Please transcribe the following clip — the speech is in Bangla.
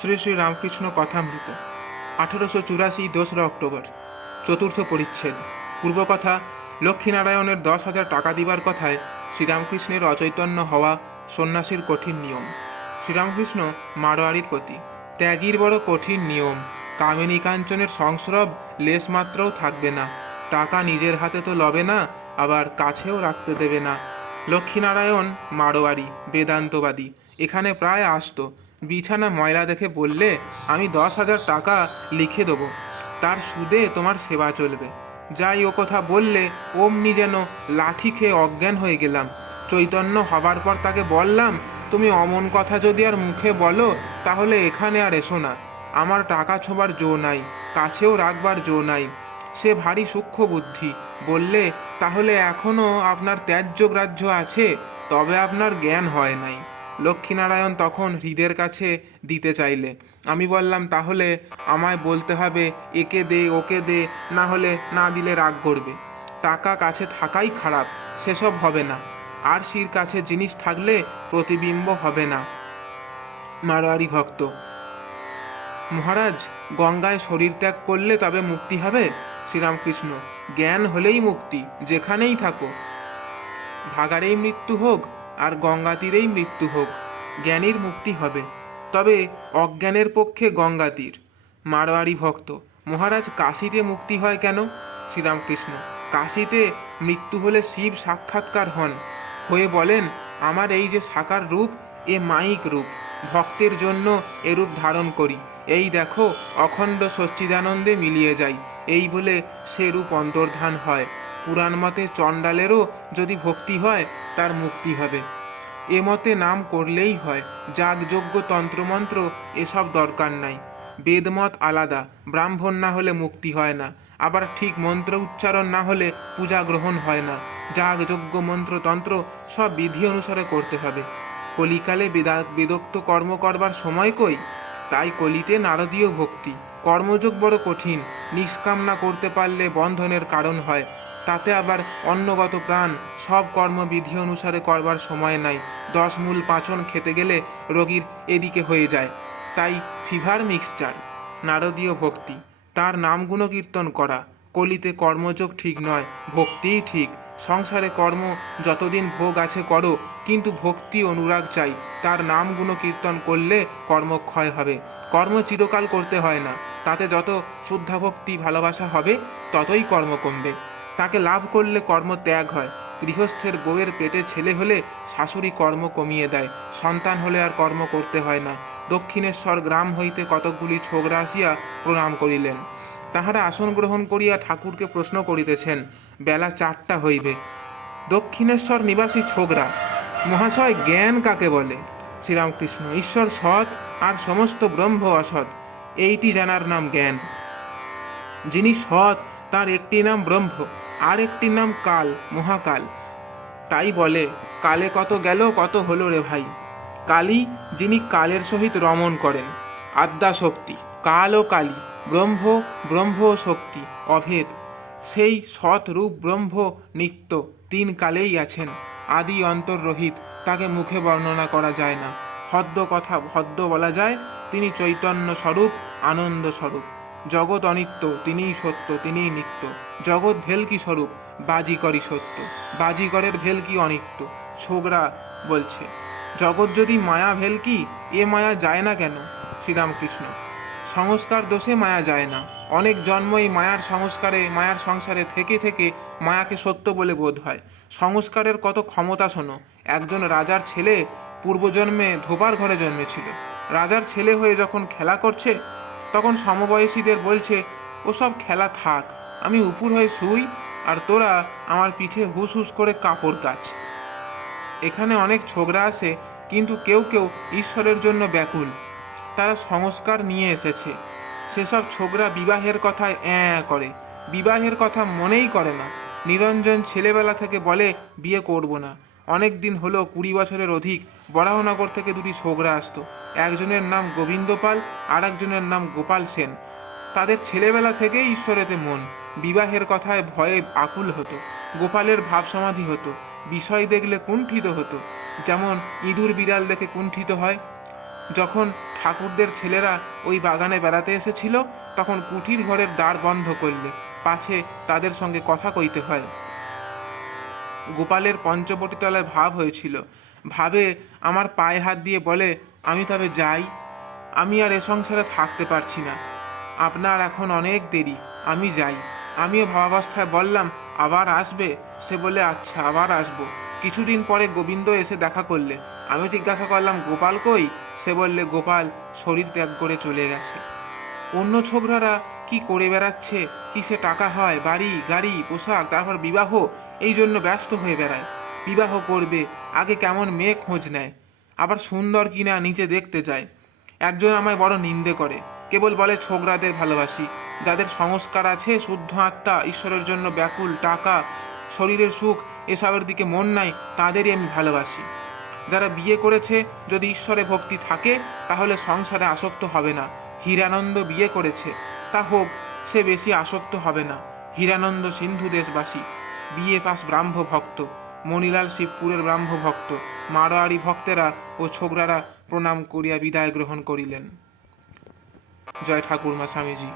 শ্রী শ্রী রামকৃষ্ণ কথামৃত 1884 2রা অক্টোবর। চতুর্থ পরিচ্ছেদ। পূর্বকথা। লক্ষ্মীনারায়ণের 10,000 টাকা দিবার কথায় শ্রীরামকৃষ্ণের অচৈতন্য হওয়া সন্ন্যাসীর কঠিন নিয়ম। শ্রীরামকৃষ্ণ মারোয়ারির প্রতি। ত্যাগীর বড় কঠিন নিয়ম। কামিনী কাঞ্চনের সংস্রব লেশমাত্রও থাকবে না। টাকা নিজের হাতে তো লবে না, আবার কাছেও রাখতে দেবে না। লক্ষ্মীনারায়ণ মারোয়ারি, বেদান্তবাদী। এখানে প্রায় আসতো। বিছানা ময়লা দেখে বললে, আমি 10,000 টাকা লিখে দেবো, তার সুদে তোমার সেবা চলবে। যাই ও কথা বললে অমনি যেন লাঠি খেয়ে অজ্ঞান হয়ে গেলাম। চৈতন্য হবার পর তাকে বললাম, তুমি অমন কথা যদি আর মুখে বলো তাহলে এখানে আর এসো না। আমার টাকা ছোঁবার জো নাই, কাছেও রাখবার জো নাই। সে ভারী সূক্ষ্ম বুদ্ধি। বললে, তাহলে এখনও আপনার ত্যায্য গ্রাহ্য আছে, তবে আপনার জ্ঞান হয় নাই। লক্ষ্মীনারায়ণ তখন হৃদের কাছে দিতে চাইলে। আমি বললাম, তাহলে আমায় বলতে হবে একে দে ওকে দে, না হলে না দিলে রাগ করবে। টাকা কাছে থাকাই খারাপ, সেসব হবে না। আর শির কাছে জিনিস থাকলে প্রতিবিম্ব হবে না। মারোয়ারি ভক্ত। মহারাজ, গঙ্গায় শরীর ত্যাগ করলে তবে মুক্তি হবে? শ্রীরামকৃষ্ণ, জ্ঞান হলেই মুক্তি, যেখানেই থাকো। ভাগাড়েই মৃত্যু হোক আর গঙ্গা তীরেই মৃত্যু হোক, জ্ঞানীর মুক্তি হবে। তবে অজ্ঞানের পক্ষে গঙ্গা তীর। মারোয়ারি ভক্ত। মহারাজ, কাশীতে মুক্তি হয় কেন? শ্রীরামকৃষ্ণ, কাশীতে মৃত্যু হলে শিব সাক্ষাৎকার হন, হয়ে বলেন, আমার এই যে সাকার রূপ, এ মায়িক রূপ, ভক্তের জন্য এরূপ ধারণ করি। এই দেখো, অখণ্ড সচ্চিদানন্দে মিলিয়ে যাই, এই বলে সে রূপ অন্তর্ধান হয়। পুরাণ মতে চণ্ডালেরও যদি ভক্তি হয়, তার মুক্তি হবে। এ মতে নাম করলেই হয়, যাগযজ্ঞ তন্ত্রমন্ত্র এসব দরকার নাই। বেদমত আলাদা, ব্রাহ্মণ না হলে মুক্তি হয় না, আবার ঠিক মন্ত্র উচ্চারণ না হলে পূজা গ্রহণ হয় না। যাগযজ্ঞ মন্ত্রতন্ত্র সব বিধি অনুসারে করতে হবে। কলিকালে বেদোক্ত কর্ম করবার সময় কই? তাই কলিতে নারদীয় ভক্তি। কর্মযোগ বড় কঠিন, নিষ্কাম না করতে পারলে বন্ধনের কারণ হয়। তাতে আবার অন্নগত প্রাণ, সব কর্মবিধি অনুসারে করবার সময় নাই। 10 মূল পাঁচন খেতে গেলে রোগীর এদিকে হয়ে যায়। তাই ফিভার মিক্সচার। নারদীয় ভক্তি, তার নাম গুণকীর্তন করা। কলিতে কর্মযোগ ঠিক নয়, ভক্তিই ঠিক। সংসারে কর্ম যতদিন ভোগ আছে করো, কিন্তু ভক্তি অনুরাগ চাই। তার নাম গুণকীর্তন করলে কর্মক্ষয় হবে। কর্ম চিরকাল করতে হয় না, তাতে যত শুদ্ধা ভক্তি ভালোবাসা হবে, ততই কর্ম কমবে। তাকে লাভ করলে কর্ম ত্যাগ হয়। গৃহস্থের বউয়ের পেটে ছেলে হলে শাশুড়ি কর্ম কমিয়ে দেয়, সন্তান হলে আর কর্ম করতে হয় না। দক্ষিণেশ্বর গ্রাম হইতে কতকগুলি ছোকরা আসিয়া প্রণাম করিলেন। তাহারা আসন গ্রহণ করিয়া ঠাকুরকে প্রশ্ন করিতেছেন, বেলা 4টা হইবে। দক্ষিণেশ্বর নিবাসী ছোকরা, মহাশয়, জ্ঞান কাকে বলে? শ্রীরামকৃষ্ণ, ঈশ্বর সৎ আর সমস্ত ব্রহ্ম অসৎ, এইটি জানার নাম জ্ঞান। যিনি সৎ, তার একটি নাম ব্রহ্ম, আর একটি নাম কাল, মহাকাল। তাই বলে, কালে কত গেল কত হলো রে ভাই। কালী, যিনি কালের সহিত রমণ করেন, আদ্যা শক্তি। কাল ও কালী, ব্রহ্ম, ব্রহ্ম ও শক্তি, অভেদ। সেই সৎ রূপ ব্রহ্ম নিত্য, 3 কালেই আছেন, আদি অন্তর রহিত। তাকে মুখে বর্ণনা করা যায় না, হদ্য কথা হদ্য বলা যায়। তিনি চৈতন্য স্বরূপ, আনন্দ স্বরূপ। জগৎ অনিত্য, তিনিই সত্য, তিনিই নিত্য। জগৎ ভেলকি স্বরূপ, বাজিকরই সত্য, বাজিকরের ভেলকি অনিত্য। ছোকরা বলছে, জগৎ যদি মায়া ভেলকি, এ মায়া যায় না কেন? শ্রীরামকৃষ্ণ, সংস্কার দোষে মায়া যায় না। অনেক জন্মই মায়ার সংসারে থেকে থেকে মায়াকে সত্য বলে বোধ হয়। সংস্কারের কত ক্ষমতা শোনো। একজন রাজার ছেলে পূর্বজন্মে ধোবার ঘরে জন্মেছিল। রাজার ছেলে হয়ে যখন খেলা করছে, তখন সমবয়সীদের বলছে, ওসব খেলা থাক, আমি উপুর হয়ে শুই, আর তোরা আমার পিঠে হুস হুস করে কাপড় কাচ। এখানে অনেক ছোকরা আসে, কিন্তু কেউ কেউ ঈশ্বরের জন্য ব্যাকুল। তারা সংস্কার নিয়ে এসেছে। সেসব ছোকরা বিবাহের কথায় করে, বিবাহের কথা মনেই করে না। নিরঞ্জন ছেলেবেলা থেকে বলে, বিয়ে করব না। অনেক দিন হলো, 20 বছরের অধিক, বরাহনগর থেকে 2টি ছোকরা আসতো। একজনের নাম গোবিন্দ পাল, আর একজনের নাম গোপাল সেন। তাদের ছেলেবেলা থেকেই ঈশ্বরেতে মন। বিবাহের কথায় ভয়ে আকুল হতো। গোপালের ভাব সমাধি হতো, বিষয় দেখলে কুণ্ঠিত হতো, যেমন ইঁদুর বিড়াল দেখে কুণ্ঠিত হয়। যখন ঠাকুরদের ছেলেরা ওই বাগানে বেড়াতে এসেছিল, তখন কুঠির ঘরের দ্বার বন্ধ করলে, পাছে তাদের সঙ্গে কথা কইতে হয়। গোপালের পঞ্চবটিতলায় ভাব হয়েছিল। ভাবে আমার পায়ে হাত দিয়ে বলে, আমি তবে যাই, আমি আর এ সংসারে থাকতে পারছি না, আপনার এখন অনেক দেরি, আমি যাই। আমিও ভাবাবস্থায় বললাম, আবার আসবে? সে বলে, আচ্ছা, আবার আসবো। কিছুদিন পরে গোবিন্দ এসে দেখা করলে। আমি জিজ্ঞাসা করলাম, গোপাল কই? সে বললে, গোপাল শরীর ত্যাগ করে চলে গেছে। অন্য ছোকরারা কি করে বেড়াচ্ছে, কিসে টাকা হয়, বাড়ি গাড়ি পোশাক, তারপর বিবাহ, এই জন্য ব্যস্ত হয়ে বেড়ায়। বিবাহ করবে, আগে কেমন মেয়ে খোঁজ নেয়, আবার সুন্দর কিনা নিচে দেখতে যায়। একজন আমায় বড় নিন্দে করে, কেবল বলে ছোকরাদের ভালোবাসি, যাদের সংস্কার আছে, শুদ্ধ আত্মা, ঈশ্বরের জন্য ব্যাকুল, টাকা শরীরের সুখ এসবের দিকে মন নাই, তাদেরই আমি ভালোবাসি। যারা বিয়ে করেছে, যদি ঈশ্বরে ভক্তি থাকে, তাহলে সংসারে আসক্ত হবে না। হীরানন্দ বিয়ে করেছে, তা হোক, সে বেশি আসক্ত হবে না। হীরানন্দ সিন্ধু দেশবাসী, বিয়ে পাস ব্রাহ্ম ভক্ত। মণিলাল শিবপুরের ব্রাহ্ম ভক্ত। মারোয়ারি ভক্তেরা ও ছোকরারা প্রণাম করিয়া বিদায় গ্রহণ করিলেন। জয় ঠাকুরমা স্বামীজি।